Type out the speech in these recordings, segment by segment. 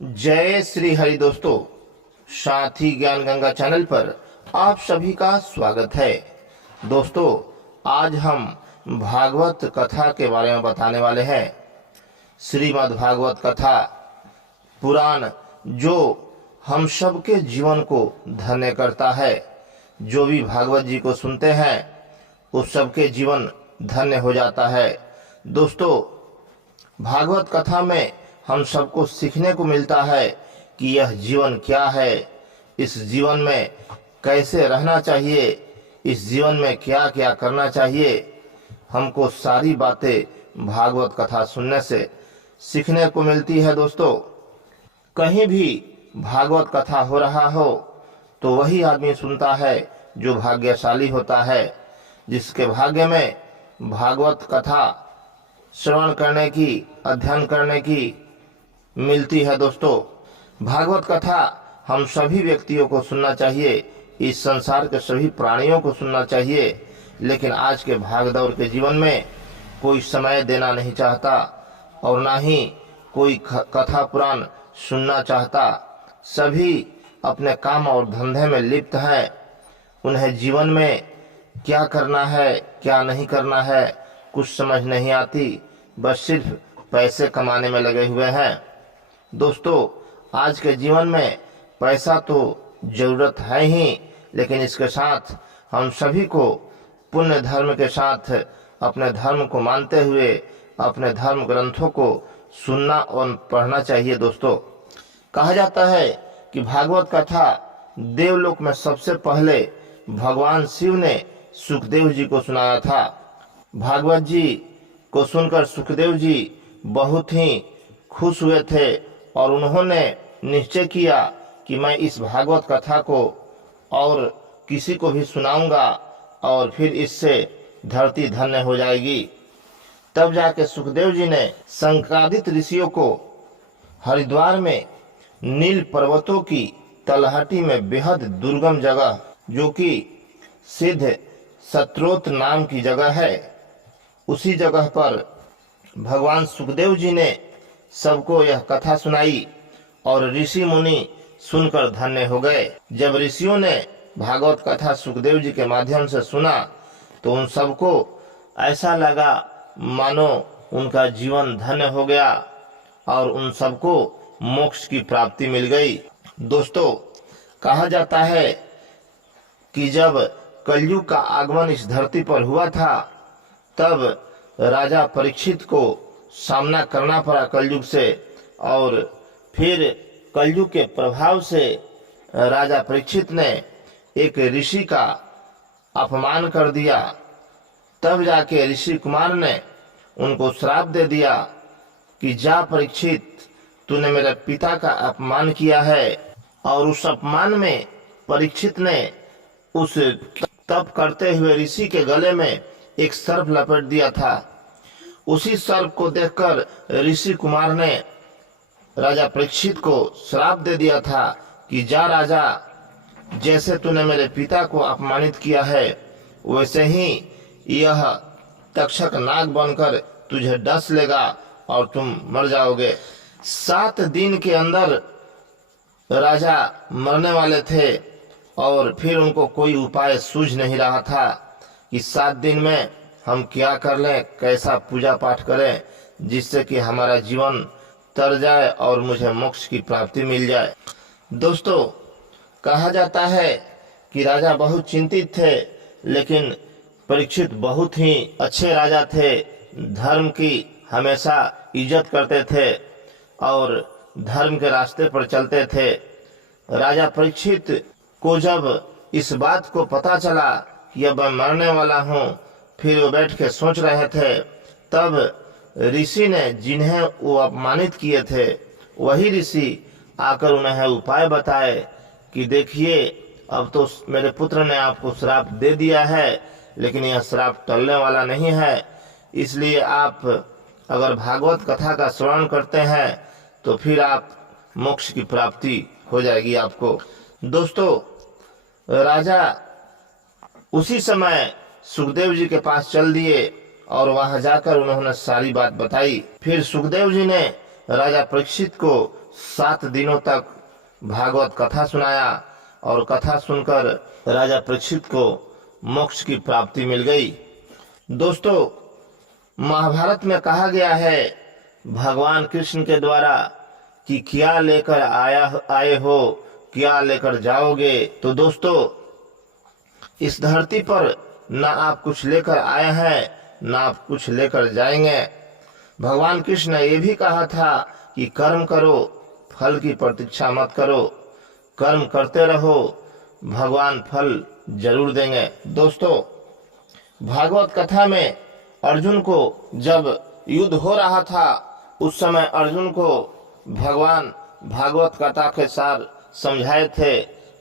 जय श्री हरि दोस्तों, साथी ज्ञान गंगा चैनल पर आप सभी का स्वागत है। दोस्तों, आज हम भागवत कथा के बारे में बताने वाले हैं। श्रीमद् भागवत कथा पुराण जो हम सब के जीवन को धन्य करता है। जो भी भागवत जी को सुनते हैं उस सबके जीवन धन्य हो जाता है। दोस्तों, भागवत कथा में हम सबको सीखने को मिलता है कि यह जीवन क्या है, इस जीवन में कैसे रहना चाहिए, इस जीवन में क्या क्या करना चाहिए। हमको सारी बातें भागवत कथा सुनने से सीखने को मिलती है। दोस्तों, कहीं भी भागवत कथा हो रहा हो तो वही आदमी सुनता है जो भाग्यशाली होता है, जिसके भाग्य में भागवत कथा श्रवण करने की, अध्ययन करने की मिलती है। दोस्तों, भागवत कथा हम सभी व्यक्तियों को सुनना चाहिए, इस संसार के सभी प्राणियों को सुनना चाहिए। लेकिन आज के भागदौड़ के जीवन में कोई समय देना नहीं चाहता और ना ही कोई कथा पुराण सुनना चाहता। सभी अपने काम और धंधे में लिप्त हैं। उन्हें जीवन में क्या करना है, क्या नहीं करना है, कुछ समझ नहीं आती। बस सिर्फ पैसे कमाने में लगे हुए हैं। दोस्तों, आज के जीवन में पैसा तो जरूरत है ही, लेकिन इसके साथ हम सभी को पुण्य धर्म के साथ अपने धर्म को मानते हुए अपने धर्म ग्रंथों को सुनना और पढ़ना चाहिए। दोस्तों, कहा जाता है कि भागवत कथा देवलोक में सबसे पहले भगवान शिव ने सुखदेव जी को सुनाया था। भागवत जी को सुनकर सुखदेव जी बहुत ही खुश हुए थे और उन्होंने निश्चय किया कि मैं इस भागवत कथा को और किसी को भी सुनाऊंगा और फिर इससे धरती धन्य हो जाएगी। तब जाके सुखदेव जी ने संक्रादित ऋषियों को हरिद्वार में नील पर्वतों की तलहटी में बेहद दुर्गम जगह, जो कि सिद्ध सत्रोत नाम की जगह है, उसी जगह पर भगवान सुखदेव जी ने सबको यह कथा सुनाई और ऋषि मुनि सुनकर धन्य हो गए। जब ऋषियों ने भागवत कथा सुखदेव जी के माध्यम से सुना तो उन सबको ऐसा लगा मानो उनका जीवन धन्य हो गया और उन सबको मोक्ष की प्राप्ति मिल गई। दोस्तों, कहा जाता है कि जब कलयुग का आगमन इस धरती पर हुआ था तब राजा परीक्षित को सामना करना पड़ा कलयुग से, और फिर कलयुग के प्रभाव से राजा परीक्षित ने एक ऋषि का अपमान कर दिया। तब जाके ऋषि कुमार ने उनको श्राप दे दिया कि जा परीक्षित, तूने मेरे पिता का अपमान किया है। और उस अपमान में परीक्षित ने उस तप करते हुए ऋषि के गले में एक सर्प लपेट दिया था। उसी सर्प को देखकर ऋषि कुमार ने राजा परीक्षित को श्राप दे दिया था कि जा राजा, जैसे तूने मेरे पिता को अपमानित किया है वैसे ही यह तक्षक नाग बनकर तुझे डस लेगा और तुम मर जाओगे। 7 दिन के अंदर राजा मरने वाले थे और फिर उनको कोई उपाय सूझ नहीं रहा था कि 7 दिन में हम क्या कर लें, कैसा पूजा पाठ करें जिससे कि हमारा जीवन तर जाए और मुझे मोक्ष की प्राप्ति मिल जाए। दोस्तों, कहा जाता है कि राजा बहुत चिंतित थे, लेकिन परीक्षित बहुत ही अच्छे राजा थे, धर्म की हमेशा इज्जत करते थे और धर्म के रास्ते पर चलते थे। राजा परीक्षित को जब इस बात को पता चला कि अब मैं मरने वाला हूँ, फिर वो बैठ के सोच रहे थे। तब ऋषि ने जिन्हें वो अपमानित किए थे वही ऋषि आकर उन्हें उपाय बताए कि देखिए, अब तो मेरे पुत्र ने आपको श्राप दे दिया है, लेकिन यह श्राप टलने वाला नहीं है। इसलिए आप अगर भागवत कथा का श्रवण करते हैं तो फिर आप मोक्ष की प्राप्ति हो जाएगी आपको। दोस्तों, राजा उसी समय सुखदेव जी के पास चल दिए और वहां जाकर उन्होंने सारी बात बताई। फिर सुखदेव जी ने राजा परीक्षित को 7 दिनों तक भागवत कथा सुनाया और कथा सुनकर राजा परीक्षित को मोक्ष की प्राप्ति मिल गई। दोस्तों, महाभारत में कहा गया है भगवान कृष्ण के द्वारा कि क्या लेकर आए हो, क्या लेकर जाओगे। तो दोस्तों, इस धरती पर ना आप कुछ लेकर आए हैं, ना आप कुछ लेकर जाएंगे। भगवान कृष्ण ने यह भी कहा था कि कर्म करो, फल की प्रतीक्षा मत करो, कर्म करते रहो, भगवान फल जरूर देंगे। दोस्तों, भागवत कथा में अर्जुन को जब युद्ध हो रहा था, उस समय अर्जुन को भगवान भागवत कथा के सार समझाए थे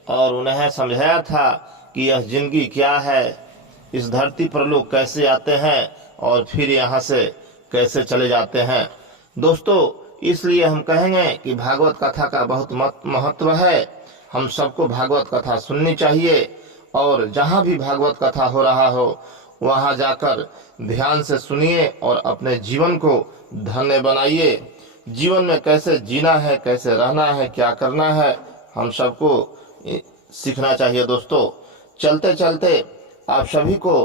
और उन्हें समझाया था कि यह जिंदगी क्या है, इस धरती पर लोग कैसे आते हैं और फिर यहाँ से कैसे चले जाते हैं। दोस्तों, इसलिए हम कहेंगे कि भागवत कथा का बहुत महत्व है। हम सबको भागवत कथा सुननी चाहिए और जहाँ भी भागवत कथा हो रहा हो वहाँ जाकर ध्यान से सुनिए और अपने जीवन को धन्य बनाइए। जीवन में कैसे जीना है, कैसे रहना है, क्या करना है, हम सबको सीखना चाहिए। दोस्तों, चलते चलते आप सभी को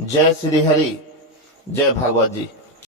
जय श्री हरि, जय भागवत जी।